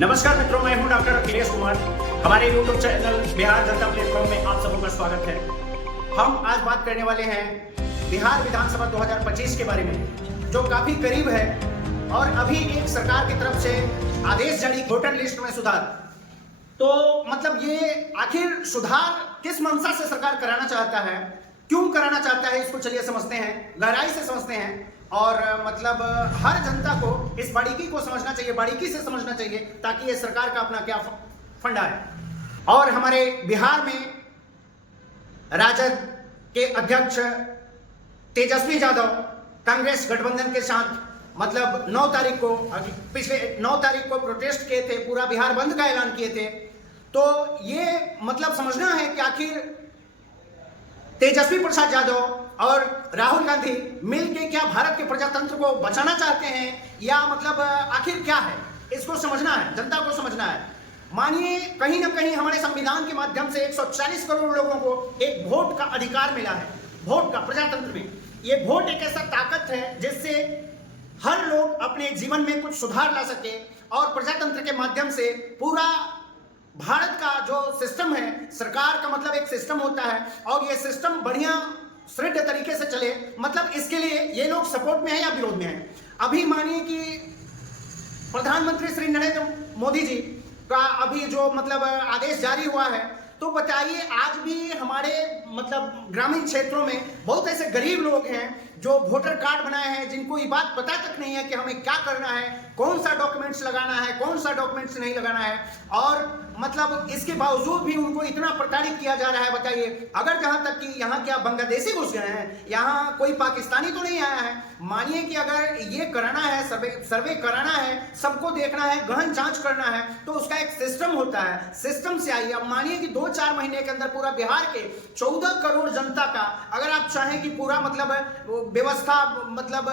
नमस्कार मित्रों, मैं हूं डॉक्टर अखिलेश कुमार। हमारे YouTube चैनल बिहार जनता प्लेटफॉर्म में आप सबों का स्वागत है। हम आज बात करने वाले हैं बिहार विधानसभा 2025 के बारे में, जो काफी करीब है और अभी एक सरकार की तरफ से आदेश जारी, वोटर लिस्ट में सुधार। तो मतलब ये आखिर सुधार किस मंशा से सरकार कराना चाहता है, क्यों कराना चाहता है, इसको चलिए समझते हैं, गहराई से समझते हैं। और मतलब हर जनता को इस बारीकी को समझना चाहिए, बारीकी से समझना चाहिए, ताकि ये सरकार का अपना क्या फंडा है। और हमारे बिहार में राजद के अध्यक्ष तेजस्वी यादव कांग्रेस गठबंधन के साथ मतलब 9 तारीख को, पिछले 9 तारीख को प्रोटेस्ट किए थे, पूरा बिहार बंद का ऐलान किए थे। तो ये मतलब समझना है कि आखिर तेजस्वी प्रसाद यादव और राहुल गांधी मिलके क्या भारत के प्रजातंत्र को बचाना चाहते हैं, या मतलब आखिर क्या है, इसको समझना है, जनता को समझना है। मानिए कहीं ना कहीं हमारे संविधान के माध्यम से 140 करोड़ लोगों को एक वोट का अधिकार मिला है। वोट का प्रजातंत्र में ये वोट एक ऐसा ताकत है जिससे हर लोग अपने जीवन में कुछ सुधार ला सके, और प्रजातंत्र के माध्यम से पूरा भारत का जो सिस्टम है, सरकार का मतलब एक सिस्टम होता है, और ये सिस्टम बढ़िया सुदृढ़ तरीके से चले, मतलब इसके लिए ये लोग सपोर्ट में है या विरोध में है। अभी मानिए कि प्रधानमंत्री श्री नरेंद्र मोदी जी का अभी जो मतलब आदेश जारी हुआ है, तो बताइए आज भी हमारे मतलब ग्रामीण क्षेत्रों में बहुत ऐसे गरीब लोग हैं जो वोटर कार्ड बनाए हैं, जिनको ये बात पता तक नहीं है कि हमें क्या करना है, कौन सा डॉक्यूमेंट्स लगाना है, कौन सा डॉक्यूमेंट्स नहीं लगाना है। और मतलब इसके बावजूद भी उनको इतना प्रताड़ित किया जा रहा है। बताइए, अगर जहां तक कि यहाँ क्या बांग्लादेशी घुस गए हैं, यहाँ कोई पाकिस्तानी तो नहीं आया है। मानिए कि अगर ये कराना है, सर्वे कराना है, सबको देखना है, गहन जांच करना है, तो उसका एक सिस्टम होता है, सिस्टम से आइए। अब मानिए कि 2-4 महीने के अंदर पूरा बिहार के 14 करोड़ जनता का अगर आप चाहें कि पूरा मतलब व्यवस्था मतलब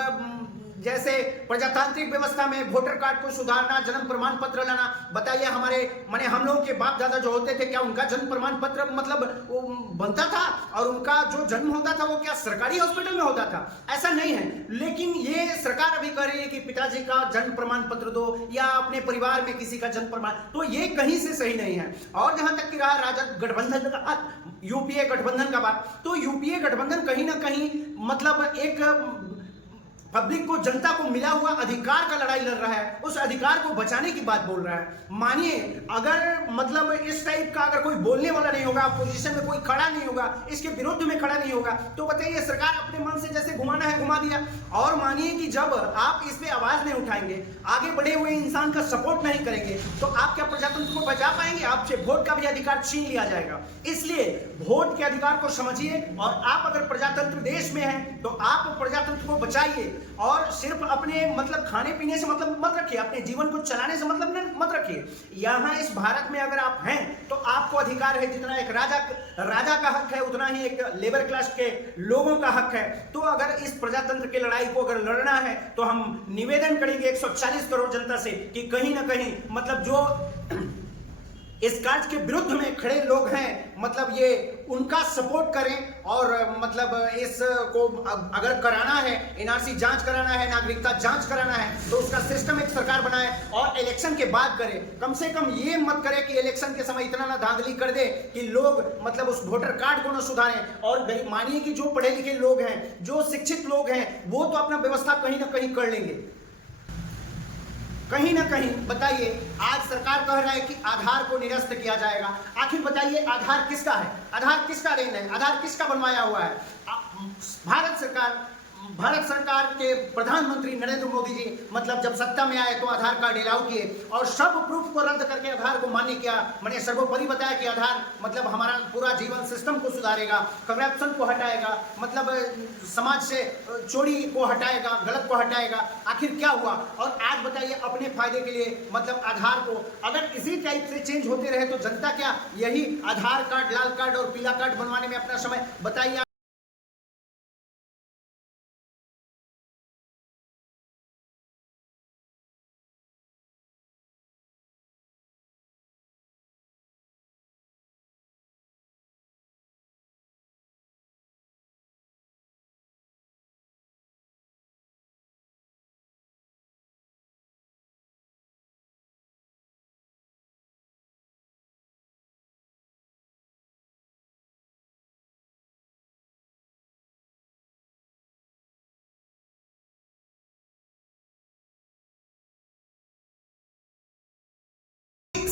जैसे प्रजातांत्रिक व्यवस्था में वोटर कार्ड को सुधारना, जन्म प्रमाण पत्र लाना, बताइए हमारे माने हम लोगों के बाप दादा जो होते थे, क्या उनका जन्म प्रमाण पत्र मतलब वो बनता था, और उनका जो जन्म होता था वो क्या सरकारी हॉस्पिटल में होता था? ऐसा नहीं है। लेकिन ये सरकार अभी कह रही है कि पिताजी का जन्म प्रमाण पत्र दो, या अपने परिवार में किसी का जन्म प्रमाण, तो ये कहीं से सही नहीं है। और जहां तक कि रहा राजद गठबंधन का, यूपीए गठबंधन का बात, तो यूपीए गठबंधन कहीं ना कहीं मतलब एक पब्लिक को, जनता को मिला हुआ अधिकार का लड़ाई लड़ रहा है, उस अधिकार को बचाने की बात बोल रहा है। मानिए अगर मतलब इस टाइप का अगर कोई बोलने वाला नहीं होगा, पोजीशन में कोई खड़ा नहीं होगा, इसके विरुद्ध में खड़ा नहीं होगा, तो बताइए सरकार अपने मन से जैसे घुमाना है घुमा दिया। और मानिए कि जब आप इस पे आवाज नहीं उठाएंगे, आगे बढ़े हुए इंसान का सपोर्ट नहीं करेंगे, तो आप क्या प्रजातंत्र को बचा पाएंगे? आपसे वोट का भी अधिकार छीन लिया जाएगा। इसलिए वोट के अधिकार को समझिए, और आप अगर प्रजातंत्र देश में हैं तो आप प्रजातंत्र को बचाइए, और सिर्फ अपने मतलब खाने पीने से मतलब मत रखिए, अपने जीवन को चलाने से मतलब मत रखिए। यहाँ इस भारत में अगर आप हैं तो आपको अधिकार है, जितना एक राजा का हक है उतना ही एक लेबर क्लास के लोगों का हक है। तो अगर इस प्रजातंत्र की लड़ाई को अगर लड़ना है, तो हम निवेदन करेंगे 140 करोड़ जनता से कि कहीं ना कहीं मतलब जो इस कार्य के विरुद्ध में खड़े लोग हैं, मतलब ये उनका सपोर्ट करें। और मतलब इसको अगर कराना है, एनआरसी जांच कराना है, नागरिकता जांच कराना है, तो उसका सिस्टम एक सरकार बनाए, और इलेक्शन के बाद करे। कम से कम ये मत करे कि इलेक्शन के समय इतना ना धांधली कर दे कि लोग मतलब उस वोटर कार्ड को ना सुधारें। और मानिए कि जो पढ़े लिखे लोग हैं, जो शिक्षित लोग हैं, वो तो अपना व्यवस्था कहीं ना कहीं कर लेंगे, कहीं ना कहीं। बताइए, आज सरकार कह रहा है कि आधार को निरस्त किया जाएगा। आखिर बताइए आधार किसका है? आधार किसका देन है? आधार किसका बनवाया हुआ है? भारत सरकार के प्रधानमंत्री नरेंद्र मोदी जी मतलब जब सत्ता में आए तो आधार कार्ड अलाउ किए, और सब प्रूफ को रद्द करके आधार को मान्य किया। मैंने सर्वोपरि बताया कि आधार मतलब हमारा पूरा जीवन सिस्टम को सुधारेगा, करप्शन को हटाएगा, मतलब समाज से चोरी को हटाएगा, गलत को हटाएगा। आखिर क्या हुआ? और आज बताइए अपने फायदे के लिए मतलब आधार को अगर इसी टाइप से चेंज होते रहे, तो जनता क्या यही आधार कार्ड, लाल कार्ड और पीला कार्ड बनवाने में अपना समय, बताइए।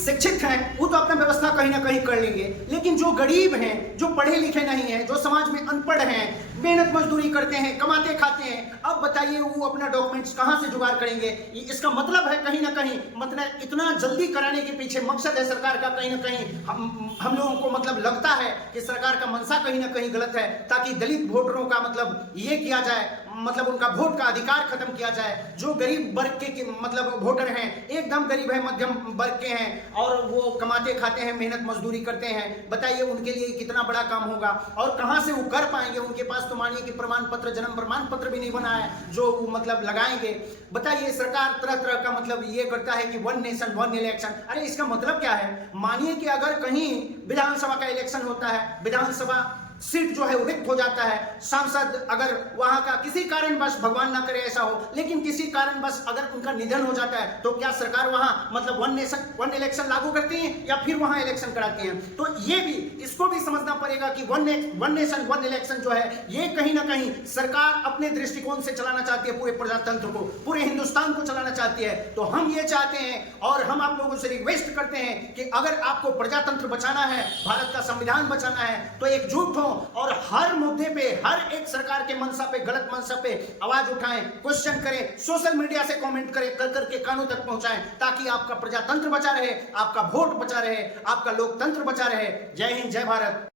शिक्षित हैं वो तो अपना व्यवस्था कहीं ना कहीं कर लेंगे, लेकिन जो गरीब हैं, जो पढ़े लिखे नहीं हैं, जो समाज में अनपढ़ हैं, मेहनत मजदूरी करते हैं, कमाते खाते हैं, अब बताइए वो अपना डॉक्यूमेंट्स कहां से जुगाड़ करेंगे? इसका मतलब है कहीं ना कहीं, मतलब इतना जल्दी कराने के पीछे मकसद है सरकार का, कहीं ना कहीं हम लोगों को मतलब लगता है कि सरकार का मंशा कहीं ना कहीं गलत है, ताकि दलित वोटरों का मतलब ये किया जाए, मतलब उनका वोट का अधिकार खत्म किया जाए। जो गरीब वर्ग के मतलब वोटर हैं, एकदम गरीब है, मध्यम वर्ग के हैं और वो कमाते खाते हैं, मेहनत मजदूरी करते हैं, बताइए उनके लिए कितना बड़ा काम होगा और कहां से वो कर पाएंगे? उनके पास तो मानिए कि प्रमाण पत्र, जन्म प्रमाण पत्र भी नहीं बना है जो मतलब लगाएंगे। बताइए सरकार तरह तरह का मतलब ये करता है कि वन नेशन वन इलेक्शन। अरे इसका मतलब क्या है? मानिए कि अगर कहीं विधानसभा का इलेक्शन होता है, विधानसभा सीट जो है रिक्त हो जाता है, सांसद अगर वहां का किसी कारणवश, भगवान ना करे ऐसा हो, लेकिन किसी कारणवश अगर उनका निधन हो जाता है, तो क्या सरकार वहां मतलब वन नेशन वन इलेक्शन लागू करती है या फिर वहां इलेक्शन कराती है? तो ये भी, इसको भी समझना पड़ेगा कि वन नेशन वन इलेक्शन जो है ये कहीं ना कहीं सरकार अपने दृष्टिकोण से चलाना चाहती है, पूरे प्रजातंत्र को, पूरे हिंदुस्तान को चलाना चाहती है। तो हम ये चाहते हैं और हम आप लोगों से रिक्वेस्ट करते हैं कि अगर आपको प्रजातंत्र बचाना है, भारत का संविधान बचाना है, तो एकजुट हो और हर मुद्दे पे, हर एक सरकार के मंशा पे, गलत मंशा पे आवाज उठाएं, क्वेश्चन करें, सोशल मीडिया से कमेंट करें, कर करके कानों तक पहुंचाएं, ताकि आपका प्रजातंत्र बचा रहे, आपका वोट बचा रहे, आपका लोकतंत्र बचा रहे। जय हिंद, जय भारत।